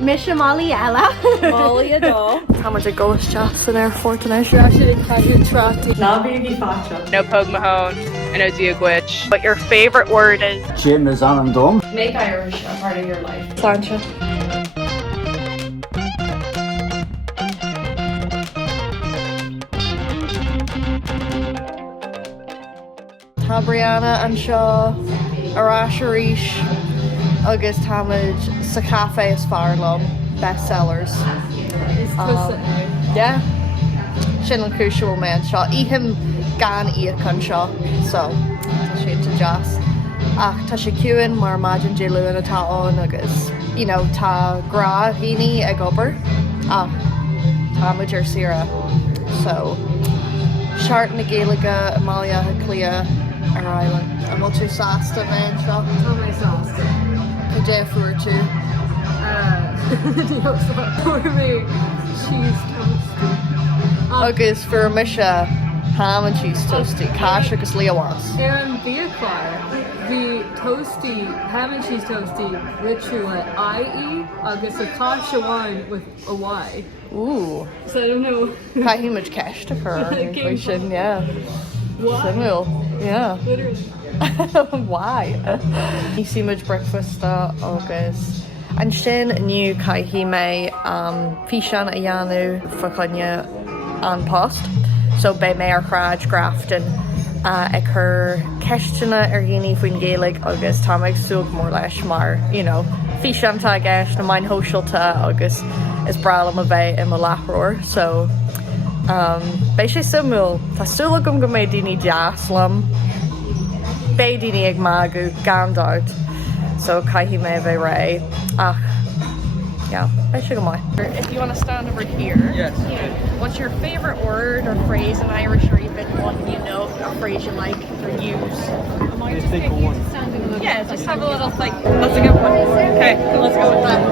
Misha Molly Ella. Molly Adol. How much it goes just in Aerfort and actually trotty. Nabigi Facha. No Pog Mahone, I know Diagwitch. But your favourite word is? Jim is on and done. Make Irish a part of your life. Plancha. Tabriana and Shaw, Arasharish, August Hamage, sa Cafe is Feirste, bestsellers. Yeah. Sin an cúisiúil man Shaw. Ihim gan íocan Shaw. So, tá sé to jazz. Ach, tá sé ciúin mar maidin dé Luain atá ón agus, you know, tá gra híní ag obair. Ach, tá maidir sira. So, Seart na Gaeilge, Amalia Clea, Ireland. I'm not too Sasta man Shaw. Tommy Sasta. Kildare for two. For me, cheese toasty. Agus for Misha, ham and cheese toasty. Cash agus Leabharlann. Aaron Beerquire, the toasty, ham and cheese toasty, ritual IE, August a Céadaoin with a Y. Ooh. So I don't know. Caihimage cash to her. Yeah. What? Similar. Yeah. Literally. Why? You see much breakfast August. And sin new caihime fishan a yanu fakanya an post. So be me ar chraj grafton ag her keshtina gini fwyn Gaeilge agus tamig suag mór leis mar, you know, fishan ta gash na main hoshilta agus is bralam a bheith im a lahror. So be sé simul tá sulagum go mé dini jaslam be dini ag magu gandart. So caihime bheith ray. Ach, yeah, I should go my. If you want to stand over here, Yes. What's your favorite word or phrase in Irish, or even one you know, a phrase you like or use? Yeah, just have a little like, that's a good one. Okay, let's go with that.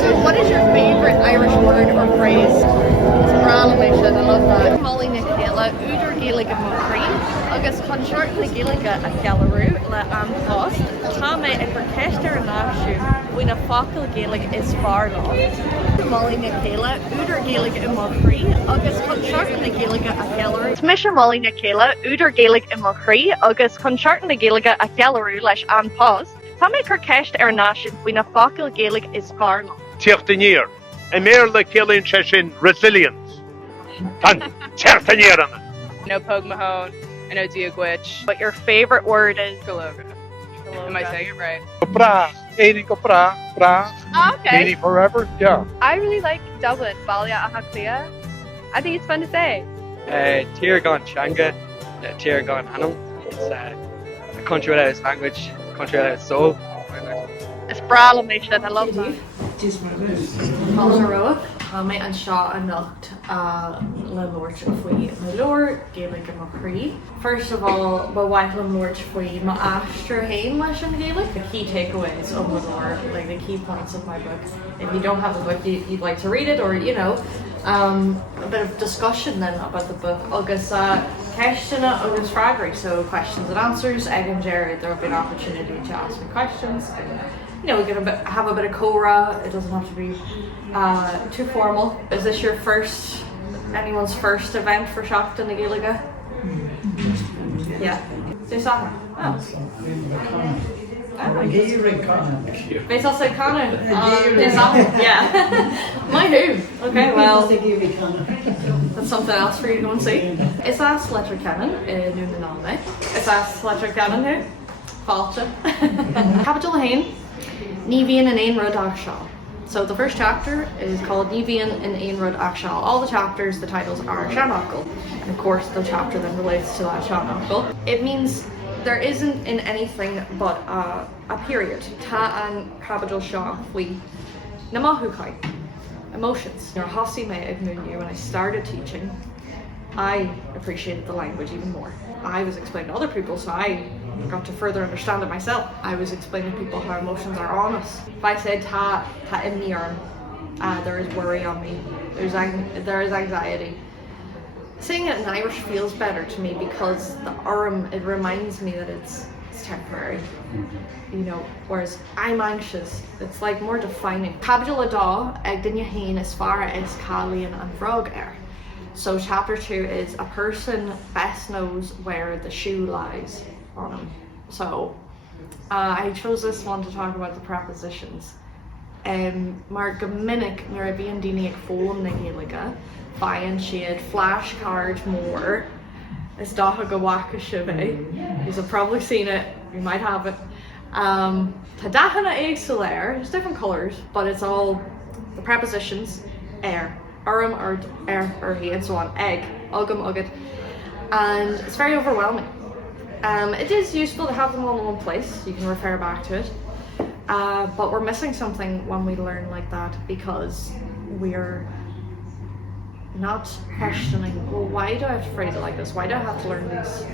So, what is your favorite Irish word or phrase? It's Brallamation, I love that. Molly Nicola, Udor Gaeilge Mokri, August Conshart na Gaeilge a Gallaroo, le an post, Tame and Feirste and Nashu, when a focal Gaeilge is far long. Molly Nicola, Udor Gaeilge Mokri, August Conshart na Gaeilge a Gallaroo. Smisha Molly Nicola, Udor Gaeilge Mokri, August Conshart na Gaeilge a Gallaroo, leis an post, Tame Feirste and Nashu, when a focal Gaeilge is far long. Tiochtanier, a mere le killing session resilience. Tan Tiochtanier. No Pog Mahone, I know Diagwitch. But your favourite word is? Chlochán. Am I saying it right? Bra, Aiding bra, Okay. meaning forever, yeah. I really like Dublin, Balia Ahaklia. I think it's fun to say. Tíorgáin Teanga, Tíorgáin Anam. It's a country without its language, a country without its soul. It's Brallamation, I love that. Maloroa. Mé an seo an nocht le Lord faoi na leor Gaeilge Mokri. First of all, ba waith le Lord faoi ma astra hain leis an Gaeilge. The key takeaways of the lore, like the key points of my book. If you don't have the book, you'd like to read it, or you know, a bit of discussion then about the book. Agus Keshtina agus Fragri, so questions and answers. Ag and Jared, there will be an opportunity to ask me questions. You know, we can have a bit of Chorráin. It doesn't have to be too formal. Is this your anyone's first event for Seachtain na Gaeilge? Yeah. So you saw her? Oh. Based on Connor. Yeah. My who? Okay, well. That's something else for you to go and see. Is that Castletymon in Newbridge? Is that Castletymon who? Fáilte. Capital Hain. Ní bhíonn in aon rud ach seo. So the first chapter is called Ní bhíonn in aon rud ach seo. All the chapters, the titles are Seanachal. And of course the chapter then relates to that Seanachal. It means there isn't in anything but a period. Tá an capital seo faoi na maithúchaid. Emotions. Your hosí me ag múniú when I started teaching, I appreciated the language even more. I was explaining to other people, so I got to further understand it myself. I was explaining to people how emotions are on us. If I said ta in the arm, there is worry on me, there is anxiety. Saying it in Irish feels better to me because the arm, it reminds me that it's it's temporary. You know, whereas I'm anxious, it's like more defining. Capital Adá, ag dinne hain as far as Caisleáin and Bhróg air. So chapter 2 is a person best knows where the shoe lies on him. So I chose this one to talk about the prepositions. Mar gomininic nuair a bhíonn daoine ag fólam na Gaeilge, bhain siad flashcard mór is dotha go bhaca sibé. You've probably seen it, you might have it. Tá dachanna éagsúil there's different colours, but it's all the prepositions, urim, he, and so on, egg, ugam, ugad, and it's very overwhelming. It is useful to have them all in one place, you can refer back to it, but we're missing something when we learn like that, because we're not questioning, well, why do I have to phrase it like this? Why do I have to learn these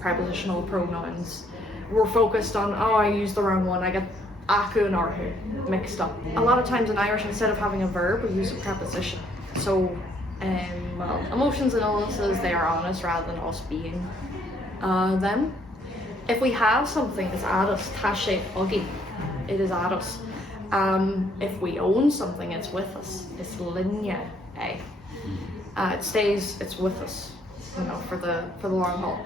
prepositional pronouns? We're focused on, oh, I used the wrong one, I get aku and arhu mixed up. A lot of times in Irish, instead of having a verb, we use a preposition. So, well, emotions and illnesses, they are honest rather than us being them. If we have something that's at us, tashe ogi, it is at us. If we own something, it's with us. It's linya, it stays, it's with us, you know, for the long haul.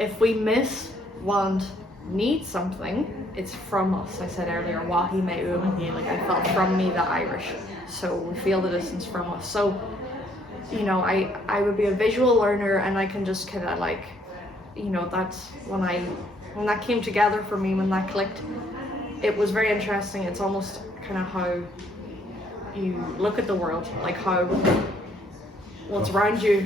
If we miss, want, need something, it's from us. I said earlier, wahi me like I felt from me, the Irish. So we feel the distance from us. So, you know, I would be a visual learner, and I can just kind of like, you know, that's when that came together for me, when that clicked, it was very interesting. It's almost kind of how you look at the world, like how what's around you.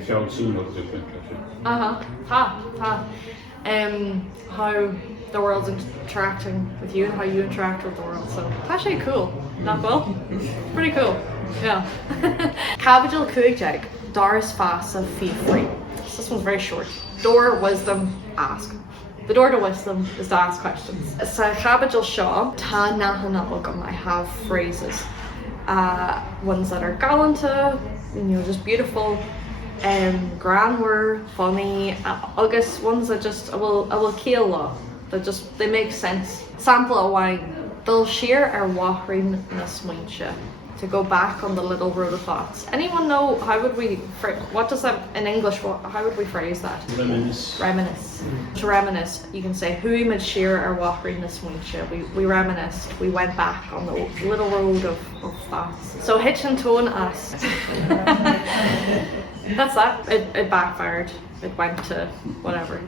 How the world's interacting with you and how you interact with the world. So that's actually cool. Not well? Pretty cool. Yeah. Capital Cuaig, Dara's fast of fee free. This one's very short. Door, wisdom, ask. The door to wisdom is to ask questions. So capital Shaw, Ta Nahana Ugam, I have phrases. Ones that are gallanta, you know, just beautiful. Grammar, funny, August ones that just I will kill law, that just they make sense. Sample of wine. They'll share our wahrin na smuinche. To go back on the little road of thoughts. Anyone know how would we what does that in English? How would we phrase that? Reminisce. Reminisce. To reminisce, you can say who mid share our wahrin na smuinche. We reminisced. We went back on the little road of thoughts. So hitch and tone us. That's that. It backfired. It went to whatever.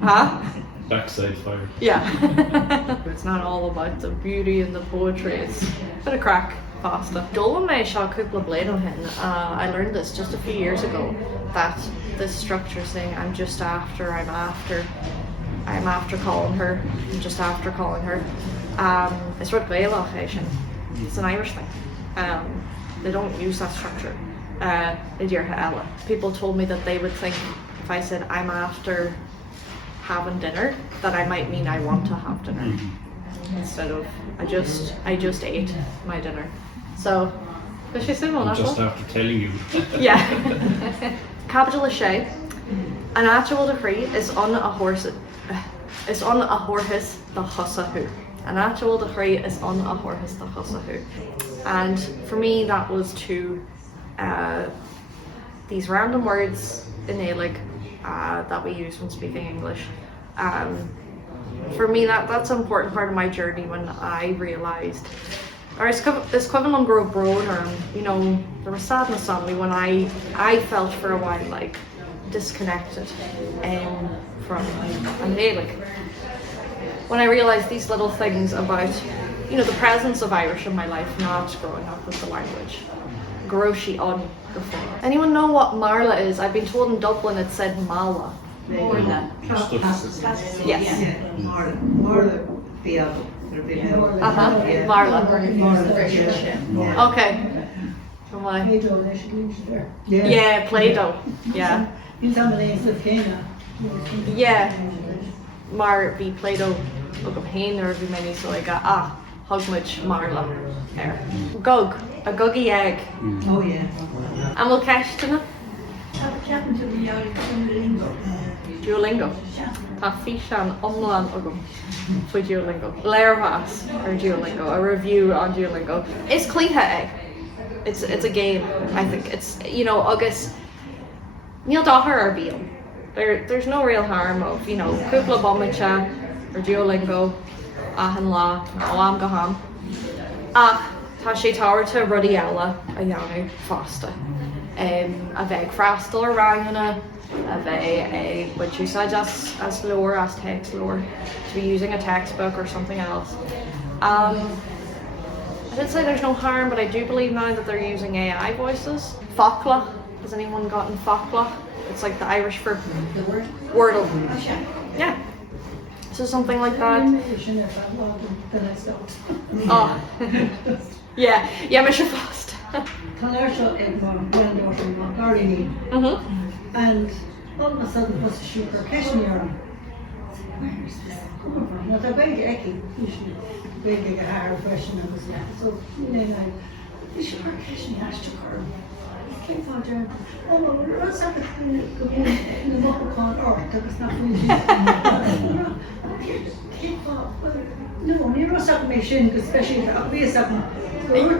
Huh? Backside fire. Yeah. It's not all about the beauty and the poetry. It's a bit of crack, pasta. Dóla me seo cúpla bliain ó shin. I learned this just a few years ago, that this structure saying I'm after calling her, I'm just after calling her. It's what Gaeltacht. It's an Irish thing. They don't use that structure. People told me that they would think if I said I'm after having dinner, that I might mean I want to have dinner, instead of I just ate my dinner. So she said, well, just after telling you. Yeah. Capital Shay, an actual decree is on a horse the chusahu. An actual decree is on a horse the chusahu. And for me that was to these random words in Gaelic that we use when speaking English. For me that's an important part of my journey, when I realised, or it's Covenant grow broader, you know, there was sadness on me when I felt for a while like disconnected from Gaelic. When I realised these little things about, you know, the presence of Irish in my life, not growing up with the language. Groshi on before. Anyone know what Marla is? I've been told in Dublin it said Mala. Marla. Yes. Marla. Marla. Okay. Yeah, Play-Doh. Yeah. Yeah. Mar be Play-Doh look up hain or be many so like Hogmuch Marla there. Gug, a guggy egg. Oh yeah. And we'll catch to Ceapan to the Duolingo. Duolingo. Tá fisean omlan agam for Duolingo. Leabharlann or Duolingo, a review on Duolingo. It's clíthe. It's a game, I think. It's, you know, agus níl dáthair ar bíal. There's no real harm of, you know, cúpla bomicha or Duolingo, ahan lá, am go ham. Ach, tá sé táirte rudí eile a dheanú fásta. A bheith freastal ar rangana, a bheith what you said as lower, as text lower, to be using a textbook or something else. I did say there's no harm, but I do believe now that they're using AI voices. Focla, has anyone gotten Focla? It's like the Irish for Wordle. Yeah. So something like that. Oh. Yeah, Mr. Frost. Commercial in one granddaughter in Montgomery. And all of a sudden, was a shoe for Kashmir. Where is this coming from? Now, they're big, usually big, a hard question. I was like, so, you know, this shoe for Kashmir, to her. I kept on doing, oh, well, what's up in the local called Art? That was not really. Keep up. No, you're not up my shin, especially the obvious up my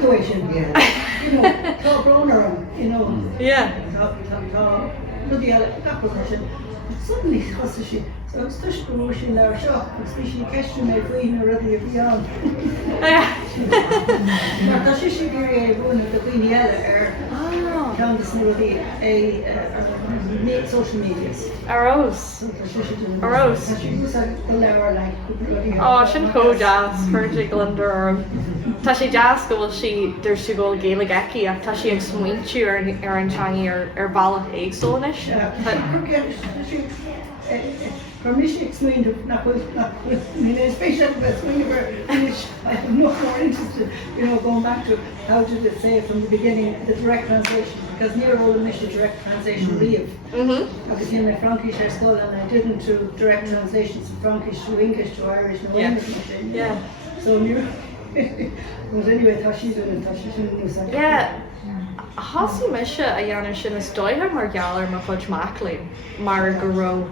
tuition. You know, tall browner, you know. Yeah. Tall. Bloody hell, that position. Suddenly, she, so I was touched the motion in our shop, especially catching my queen already beyond. Now, she should be going at the queen yellow down this movie, social medias. Arrows. Arrows. She was like the Leabharlann. Oh, sin có jazz, currently Glyndor. Tá sé jazz go bhfuil there's to go Gaeilge ach tá sé ag smuintiú ar an teangaí ar balla éagsúlanis. Permission explained not with especially which I'm not more interested, you know, going back to how did it say from the beginning the direct translation, because near all initial direct translation Liath. I was in my Frankish at school and I didn't do direct translations from Frankish to English to Irish no English. Yeah. So near but anyway, thought she's doing something. Yeah. Hasí mise a dhéanamh sin is dóithe mar geallar mar chuid maclainn mar go raibh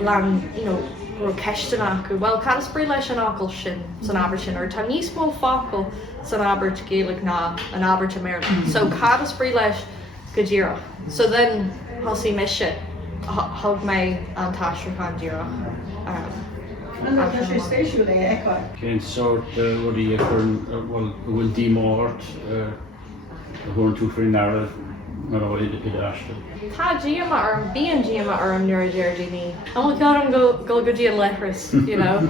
lan, you know, go ceistena acu. Well, can sprí leis an ácail sin san Aibreart sin, or tá níos mó focail san Aibreart Gaeilge ná an Aibreart American. So can sprí leis go díreach. So then hasí mise thug mé an taisreachán díreach. And that's especially echo. Cén sort rudí well bhfuil dímát going to free narrative, no, it actually. Tá díama ar an bíon díama ar an nuair daoine. And we'll got him go díon letters, you know,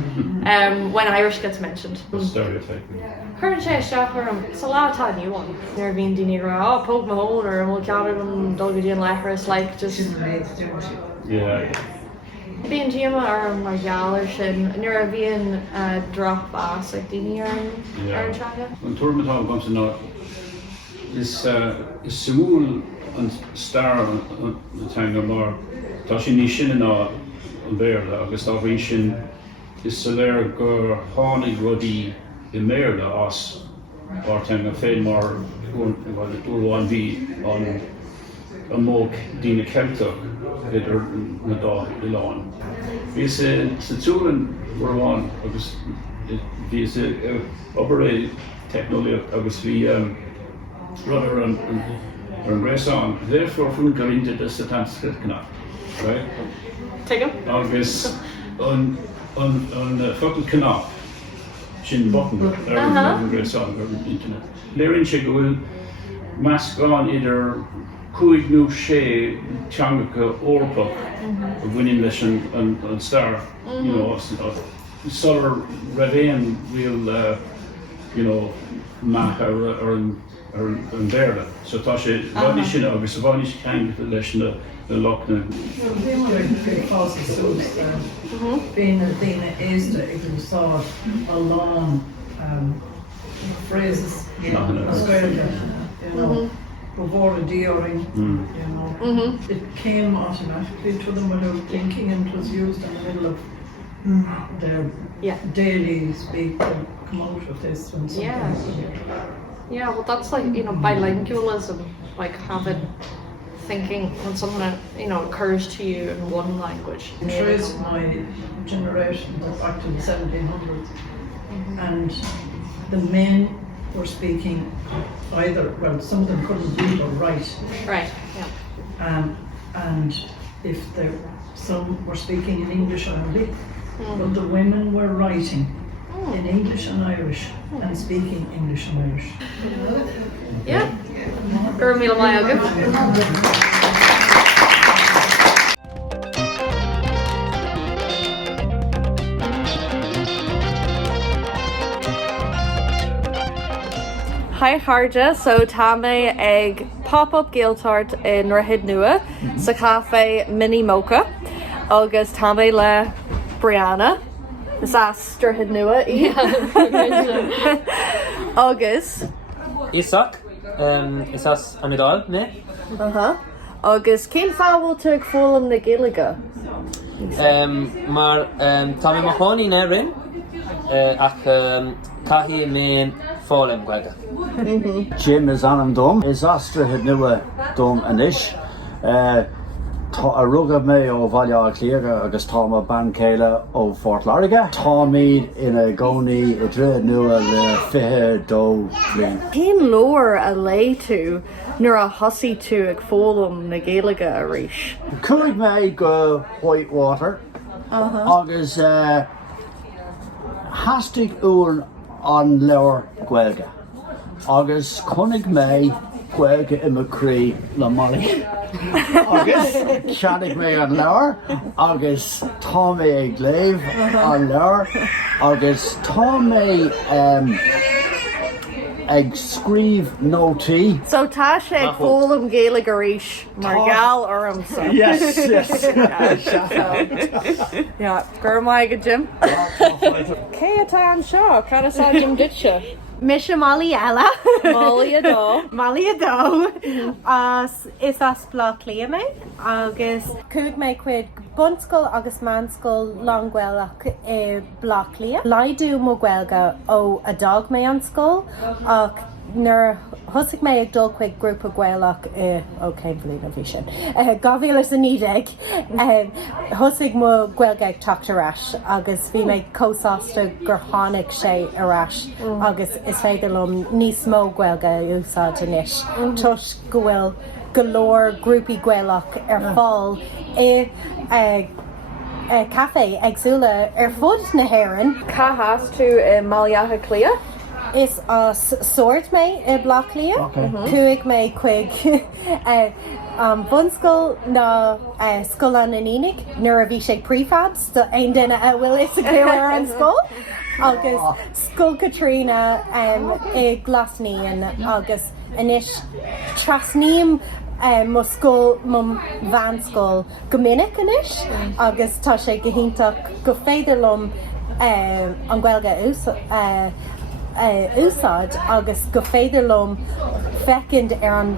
when Irish gets mentioned. Stereotyping. Current sé seachar it's a lot of time you want. Near being daoine go, oh, poke my hole, or we'll got him go díon letters, like just. Yeah. Bíon díama ar an mar geallar sin, nuair a bhíon drop as like daoine ar an teanga. When Tourmatá comes to know, is Cill an star an teanga mar tá sin ní sin ná an Béarla agus tá bhí sin is soléir gur tháinig rudí I Méarla as ar teanga féin mar Luain bhí an móg dína Cailtacht idir na dá I Luain. Bhí sa túlan Chorráin agus bhí sa obair technoliaach agus bhí rather an Caisleáin. Therefore, from going into this Castletymon, right? Take him. Agus on fucking canal, sin button, an Caisleáin or internet. Léironn sé go bhfuil meas gán idir 5 nó 6 teangacha orpach a bhain leis an star, you know, solar raibh real, you know, math or an Béarla. So tá sé bhainní sin agus a bhainní ceang leis na lochna. Bhíon mar go fása sús bhíon a daoine éasta ag úsáid a lán phrases a Gaeilge, you know, before a deoring, you know. It came automatically to them without thinking, and it was used in the middle of their daily speak to come out of this when something. Yeah, well that's like, you know, bilingualism, like having thinking when something, you know, occurs to you in one language? Trace my generation back to the 1700s, and the men were speaking either, well, some of them couldn't read or write. Right, yeah. And if some were speaking in English only, but the women were writing in English and Irish and speaking English and Irish. Yeah. Gur míle maith agam. Hi Harja, so Tame ag pop-up Gaeltacht in Rahid Nua sa cafe Mini Mocha agus Tame le Brianna is as Rahid Nua agus Isaac, is as nGall, ne? Agus cén fábhil tú ag fólam na Gaeilge? Maar tá mé mar cháí ne rin ach caihí mé fálam gailge. Jim is anam dom, is astra hid nua dom anish. Tá a rugad mé ó bhaile cléaga agus tá a ban céile ó Fort Lariga. Tá míad ina gcónaí I dtread nua le fiche dó bliain. Cén leabhar a lé tú nuair a thosaigh tú ag fólam na Gaeilge a rís? Cúig mé go Whitewater agus hastig úr an leabhar Gaeilge. Agus chunig mé Gaeilge imacrí le Molly. Agus cheannig mé an leabhar, agus tá mé ag léamh an leabhar, agus tá mé ag scríomh nótaí. So tá sé ag fólam Gaeilge a rís mar gheall ormsa. Yes. Yeah, gur maith go Jim. Cé atá an seo, cara sá Jim ditse? Misha Molly Ella. Molly adó. Molly adó. Is as blach Liath agus cúig mé cuid bunscoil agus manscoil long Gaelach blach Liath. Laidú mo Gaeilge ó a dog mé an scoil ach nuair thosig mé ag dul chuig grúpa Gaelach okay, believe a bhí sin. Gavílas a nídig thosig mo Gaeilge ag tachtarás agus bhí mé cósásta gur tháinig sé arás agus is féidirlumm níos mó Gaeilge úsáid inis. Tus go bhfuil go leor grúpi Gaelach fáil cafe agsúla fud na hÉireann. Cá has tú I Málaitheach Cliath? Is as soort mé I blach Liath. Cúig mé chuig bunscoil na scoileán in Ínig nuair a bhí sé prefabs do aon duine a bhfuil is a gcéir an scoil. Agus Scoil Katrina I Glasníon agus inis trasníam mo scoil mo bhanscoil go minic inis agus tá sé go hintach go féidirlumm an Gaeilge úsáid agus go féidirlumm fecinn an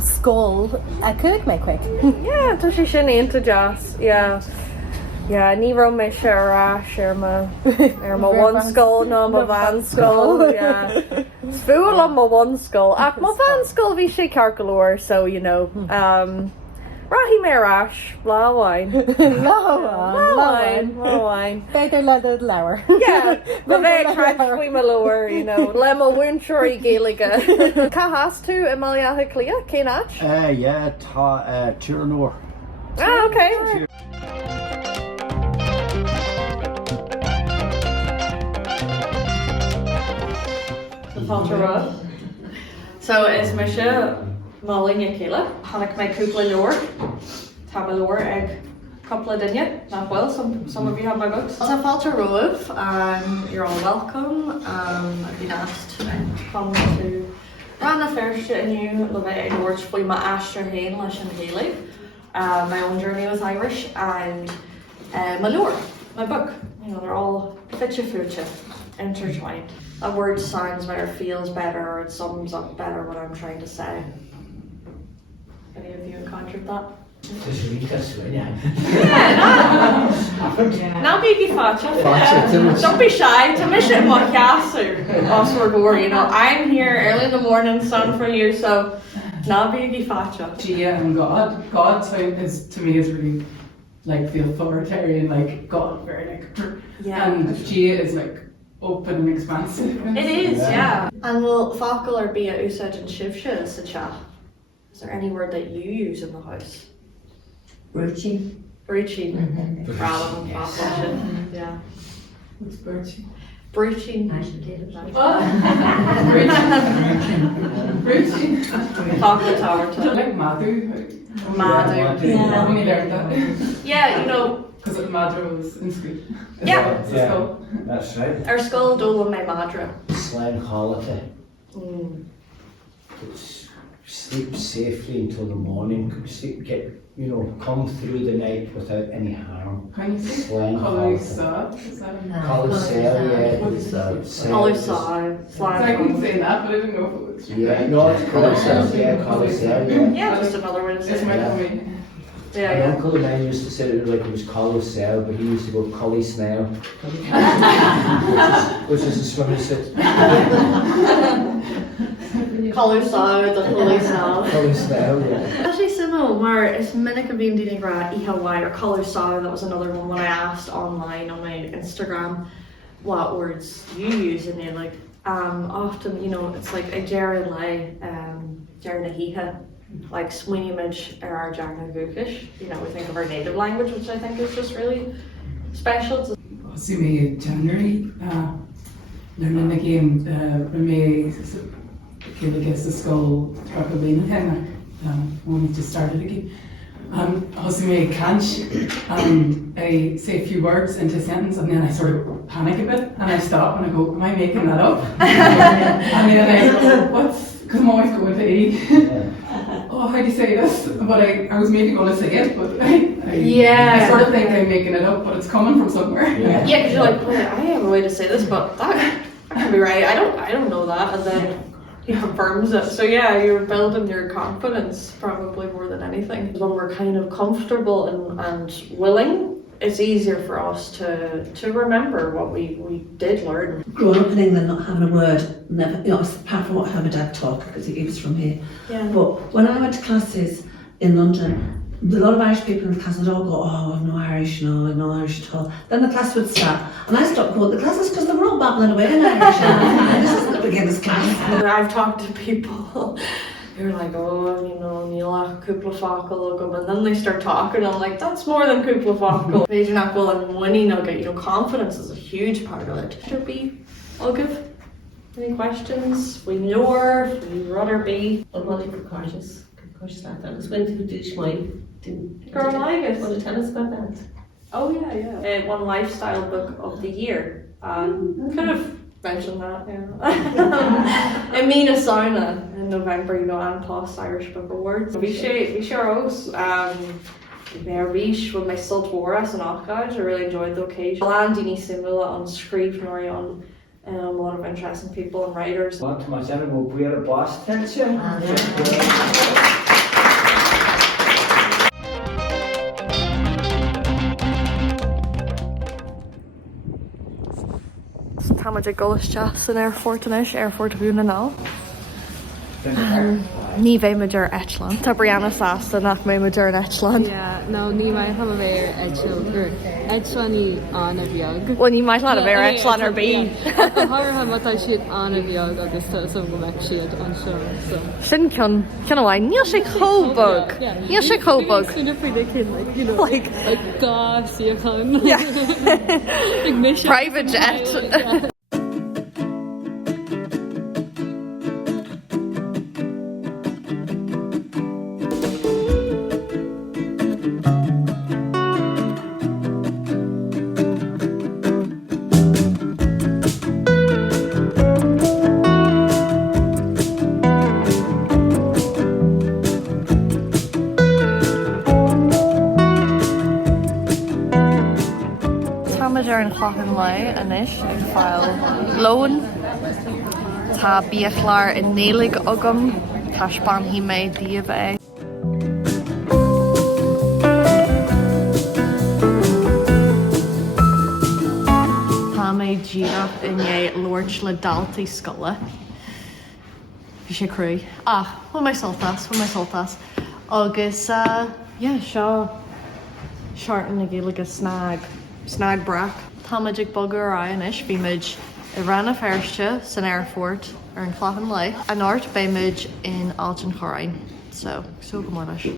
scóil a cúig mé chuig. Yeah, tá sé sin aonanta jazz. Yeah, ní raibh mé sé arás ar má bhain scóil nó má bhain scóil. Sfuil am má bhain scóil ach má bhain scóil bhí sé ceart go leor, so you know. Rahí mé arás, láháin. Láháin. Féidir le leabhar. Yeah, go bheith chuí me leabhar, you know, le má bhainseoirí Gaeilge. Cá has tú I Málaitheach Cliath, cé náit? Yeah, tá tíreanúir. Okay. So is me se máling chéile Hannig mé cúpla leor Tá leor ag coupla duine nachhfuil some of you have my books. Tá fáilte roimh you're all welcome. I've been asked to come to Rann a Feirste iniu le bheith ag dúirt faoi ma astra hain leis an Gaeilge. My own journey was Irish and my leor, my book. You know, they're all fitcha intertwined. A word sounds better, feels better, or it sums up better what I'm trying to say. Any of you encountered that? Not be facha. Don't be shy. To mission podcast or us or you know, I'm here early in the morning, sun for you, so Ná bíogaí fáte. Gia and God. God is to me is really like the authoritarian, like God, very like. Yeah. And Gia is like open and expansive. It is, yeah. And will focail or be a úsáid and sibse is the chat? Is there any word that you use in the house? Bruchy. Bruchy. Rather than focail. Yeah. What's Birchie? Bruchy. Bruchy. Focail tower. Like Madhu. Madhu. Yeah. When you learned that. Yeah, you know. Because Madhu was in school. Yeah. That's right. Our skull dole my madra. Slang holiday. Sleep safely until the morning. Sleep, come through the night without any harm. Can you say Slang Caisleáin? Caisleáin, yeah. Caisleáin. I can say that, but I didn't know if it was true. Yeah, no, it's Caisleáin, yeah, Caisleáin, yeah. Yeah, just another way to say it. Yeah. An uncle of mine used to say it like it was Caisleáin, but he used to go Caisleáin, which is a swimming suit. Caisleáin, the Caisleáin. Caisleáin, yeah. Actually, Simone, where it's minic of being dealing with Ihawaii or Caisleáin, that was another one when I asked online on my Instagram what words you use in there. Like, often, it's like a Jared Lay, Jared Nahiha. Like Sweeney Midge or our Jarna Goofish, we think of our native language, which I think is just really special. See me January, learning the game, Remy, Gaeilge the skull, probably when we just started again. Also me canch, I say a few words into a sentence and then I sort of panic a bit and I stop and I go, am I making that up? And then I go, because I'm always going to E. Oh, how do you say this? But I was maybe going to say it, but I sort of think I'm making it up, but it's coming from somewhere. Yeah, because you're like, well, I have a way to say this, but that can be right. I don't know that, and then he confirms it. So yeah, you're building your confidence probably more than anything. When we're kind of comfortable and willing, it's easier for us to remember what we did learn. Growing up in England, not having a word, never, apart from what I heard my dad talk, because he was from here. Yeah. But when I went to classes in London, a lot of Irish people in the class would all go, oh, I'm no Irish, no Irish at all. Then the class would start, and I stopped going to the classes because they were all babbling away in Irish. This isn't the beginner's class. I've talked to people who are like, oh, Níl cúpla focail agam, and then they start talking, and I'm like, that's more than cúpla focail. Maybe you're not going and winning, confidence is a huge part of it. Should be, I'll give. Any questions? We know we rather be. Well, what for cautious like that. It's when people do Schwein. Girl, I guess. Want to tell us about that? Oh yeah. One lifestyle book of the year. Could have mentioned that. Yeah. Amina Sauna in November. Ann Post Irish Book Awards. We share us. Mayor Rish with my Cill Toras and Annagaire. I really enjoyed the occasion. Landini Simula on Screef Nori on. A lot of interesting people and writers. Want to my channel, we're a boss, thank you. Táid golas teas in Aerfort Aerfort Dhún and all. Ní bheith meidir Eitleán. Tá Brianna Sasta nach mé meidir an Eitleán. Yeah, no, ní mai ha a bhéir Eitleán í an a bheag. Well, ní mai le a bhéir Eitleán ar bí. Thar ha mata siad an a bheag agus tá sam go meic siad an seo. Sin cean bhhain, níl sé cóbog. Níl sé cóbog. Sinna fao de cin, like gas íochan. Private jet. An Chlochán inis ag fáil Luain. Tá bíochláir in nélig agam, tá spanhí mé díobh é. Tá mé díobh in é Lord le daltaí scoile. bhí sé cruí. Bhfuil mai soltas. Agus, seo seartan na Gaeilge agus snag brach. Táiméid bugar anis, bhí muid I Rann a Feirste san Aerfort ar an Chlochán Leath. An ort béimiid in Ailt an Chorráin. So go much.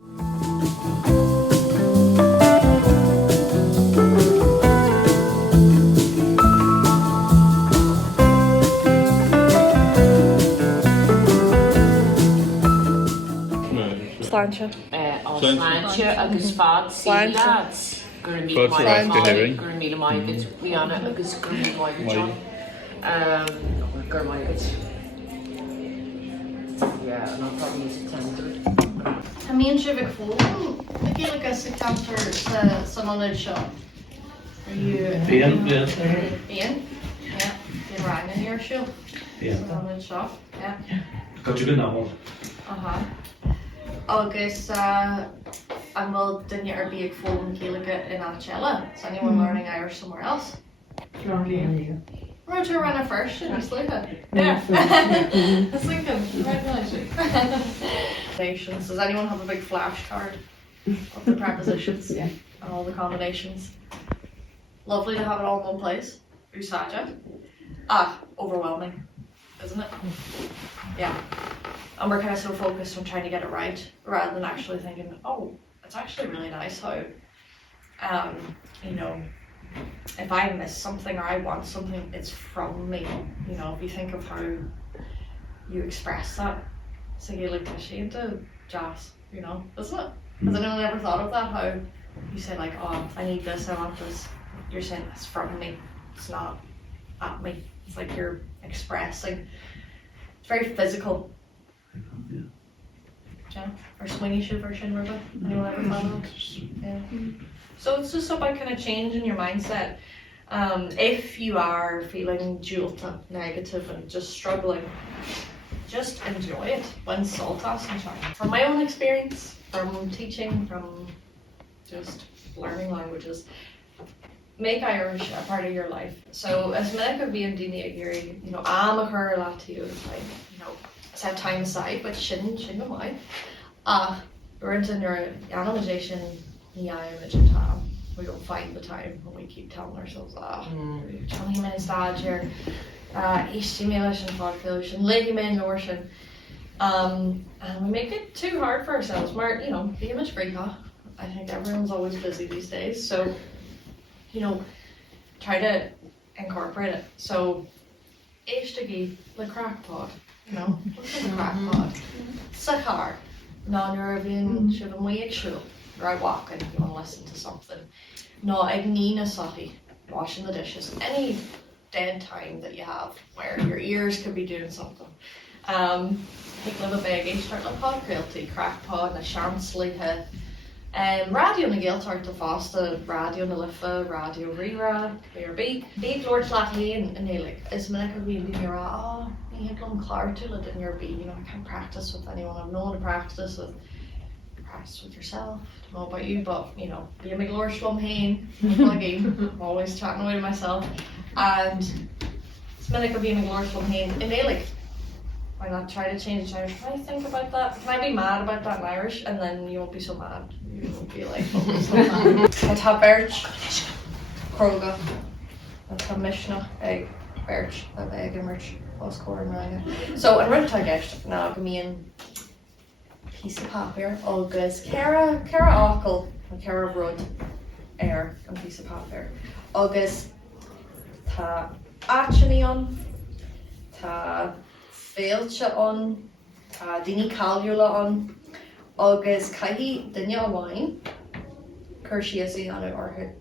Sláinte. Sláinte agus fad Céadaoin. Gur mí maigad Lianna agus gur mí maigad John. Gur maigad. Yeah, and I'll probably use a tender. Tá míonn si bheith fóil na Gaeilge sa cantar sa manid seo. Bíon? Yeah. Bhí Rann in here seo. Sa manid seo. Yeah. Got you good now. Agus an bhfuil duine ar bíag fóil na Gaeilge in Ailt. Is anyone learning Irish somewhere else? Roger Rann a first in Iceland. Yeah. That's Lincoln. Congratulations. Does anyone have a big flashcard of the prepositions? Yeah. And all the combinations? Lovely to have it all in one place. Usaja. Overwhelming, isn't it? Yeah. And we're kind of so focused on trying to get it right rather than actually thinking, oh, it's actually really nice how, if I miss something or I want something, it's from me. If you think of how you express that, it's like you look into jazz, isn't it? Has anyone ever thought of that? How you say like, oh, I need this, I want this. You're saying it's from me. It's not at me. It's like you're expressing. It's very physical. Yeah. Or swingy version, Ruba. Anyone ever thought of that? Yeah. So it's just about kind of changing your mindset. If you are feeling jolta, negative and just struggling, just enjoy it. When soltas and charm. From my own experience, from teaching, from just learning languages, make Irish a part of your life. So as minic of being Nagary, I'm a her lot to you, like, set time aside, but shouldn't why. We're into your animation. We don't find the time when we keep telling ourselves, 20 minutes here, emailish and fáilfilis and leihimén lorsin. And we make it too hard for ourselves. Mar, the image breakout. I think everyone's always busy these days, so try to incorporate it. So, éistigi le crackpot, what's a crackpot? Sakar, non-European, shivan weik or out walking if you want to listen to something. No, Agnina Sati, washing the dishes. Any dead time that you have where your ears could be doing something. Take live a bag, start a pod crealty, crackpot, na seanslathe. Radio na Gaeltacht to Feirste, radio na Lifa, radio rira, BRB. Big Lord Castletymon and Gaelic is minic of being here. You had long clarity in your B. I can't practice with anyone. I've known to practice with yourself. I don't know about you, but be a McLaur Swum Hain, I'm always chatting away to myself. And it's minic of being McLaur Swum Hain in Gaelic. Why not try to change it to Irish? Can I think about that? Can I be mad about that in Irish? And then you won't be so mad. You won't be like, oh, so mad. Tá birch, Croga, and tá Mishnah, egg, birch, that egg emerge, os corn ranga. So, in Rinta Gaeilge, now give me in piece of paper, agus Cara Ackle, and Cara Rud, air, and piece of paper. Agus, tá Achanion, tá Féilte on, tá Dini Calula on, agus Caihi Duine Wine, Cursiasi on it or her.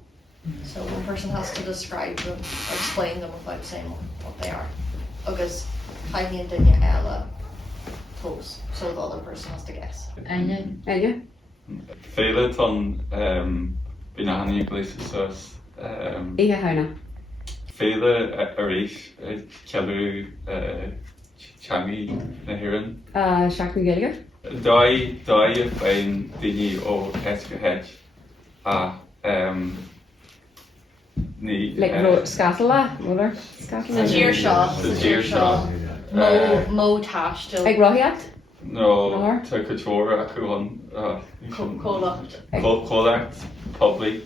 So one person has to describe them, or explain them without saying what they are. Agus Caihi and Duine Ella pose, so the other person has to guess. Féile ton binahani iglesias Ihe hauna. Féile aris Cill Changi na Hiran. Seach na Gaeilge. Dai a féin duine ó Castletymon ní Like Scatla, mother. Sa tír seo. Mo Tastil. Ag Rohiacht? No, tá Couture acu an Cholacht. Cholacht, Public.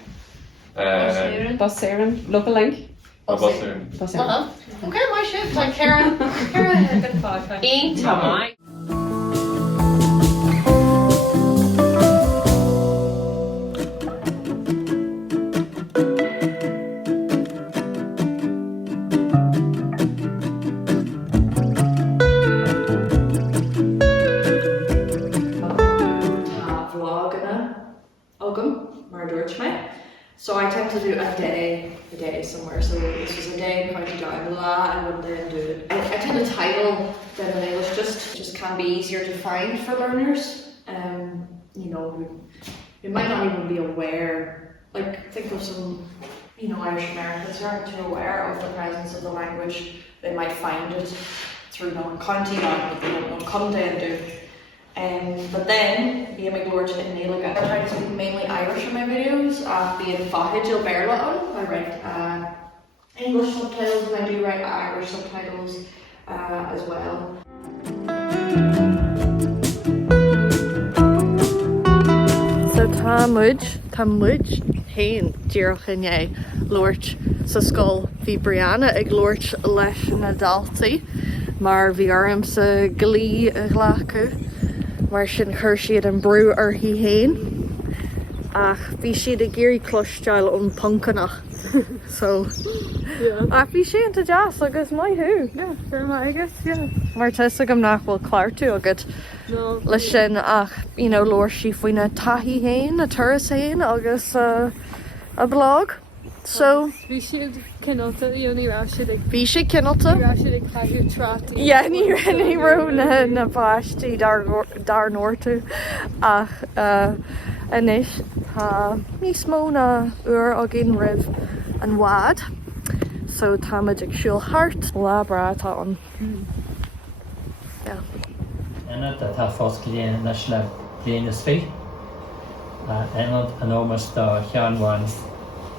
Bossaran, Local Link? Bossaran. Okay, my shift. Like Karen had a good five. Ein tiomáint. So I tend to do a day somewhere. So this was a day in County Donegal, I would then do. I tend to title them in English just can be easier to find for learners. You know, who might not even be aware. Like think of some, you know, Irish Americans who aren't too aware of the presence of the language. They might find it through non-county line, but they don't know come down to. But then, being my glorch in Gaeilge, I try to speak mainly Irish in my videos. Being Leabharlann, I write English subtitles and I do write Irish subtitles as well. So Tamhlacht hain Dúirchané Lort sa scoil bhí Brianna ag Lort leis na daltaí mar bhí orm sa glí a ghlacu mar sin chuir siad an brú hí hain ach bhí siad a géirí cloisteáil ón puncanach so ach bhí siad anta deas agus maithú mar tusa go nachhfuil clár tú agad leis sin ach you know lóir si faoine taithí hain a turas hain agus a blog so bhí siad cinálta íoní bhí siad cinálta caiú trátí ní rú na báistí dar nóirtú ach inis tá níos mó na uair a gin rih an bhád so táid ag siúil hart labra tá an Ina tá foscailíon leis le bliana is fí Ireland an ómas dá cheanháin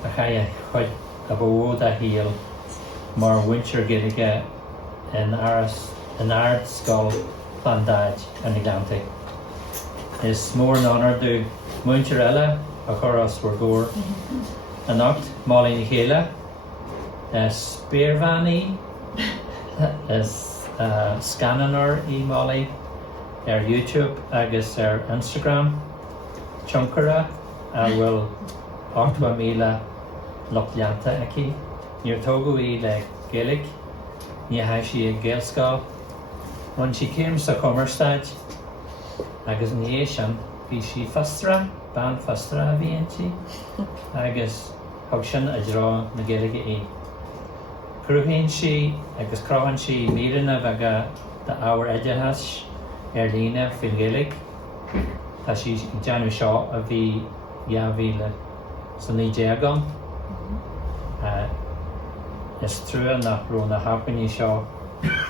a chaide chuid a bhód a híal mar winter Gaeilge in ard scoil Clondaid an Gaeltacht. Is mór an honour dú winter eile a chorras war góir a nacht málaí na chéile spéirmhaí is scannanar í málaí YouTube agus Instagram Chunkara a bhfuil 8,000 lochleanta aici. Níor tógadh le Gaeilge, ní haidh si ag Gaelscoil. Bhain si céim sa Commerceid agus ní é sin bhí si fastra, ban fastra a bhíonn si agus thug sin a drá na Gaeilge í. Cruthíonn si agus crahann si míranna bheitga de ábhar idethas líne faoin Gaeilge. Tá si deanú seo a bhí le san ní déagán. Is trua nach ró na hapaní seo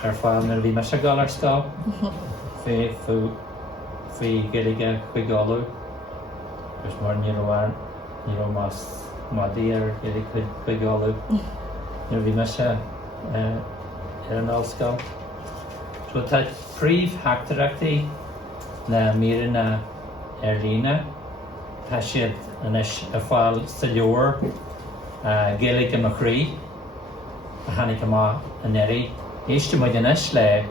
fáil na bhí me se gáil ar scáil faoi Gaeilge chuigáú gus mar ní más madaí ar Gaeilge chuigáú na bhí me se ar an áilscoil. So tá príomh heachtarachtaí na míranna líne tá siad inis a fáil sa leor Gaeilge amachrí a tháinig amach an éirí. Éiste muid inis le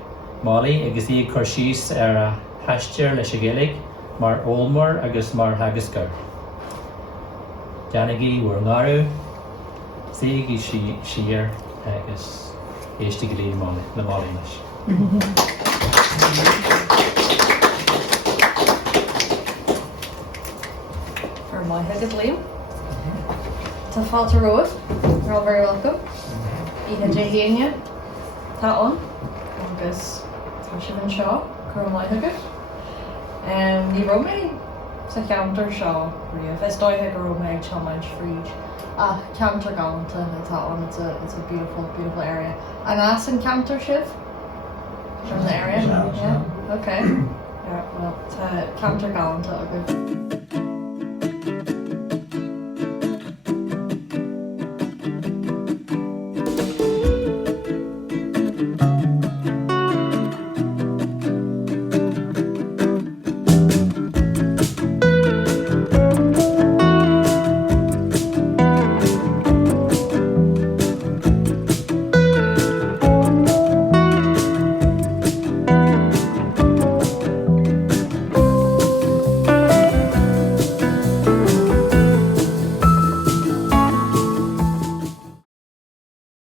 málaí agus í chuir síos ar a thaistear leis a Gaeilge mar olmór agus mar hagascar. Deanagaí bhfuair ngáú, saoigh siar agus éiste go líon le málaí inis. For my head Liam. Tá fáilte road. You're all very welcome. Ihe Jahania. Tá on. Agus tá si an seo chu mai head. Ní romé sa counter seo riamh. Is dóithe go romé challenge fríd. Counter Galanta tá on. It's a beautiful, beautiful area. And that's in counter shift from the area. Yeah. Okay. Yeah. Well, tá counter Galanta. Okay.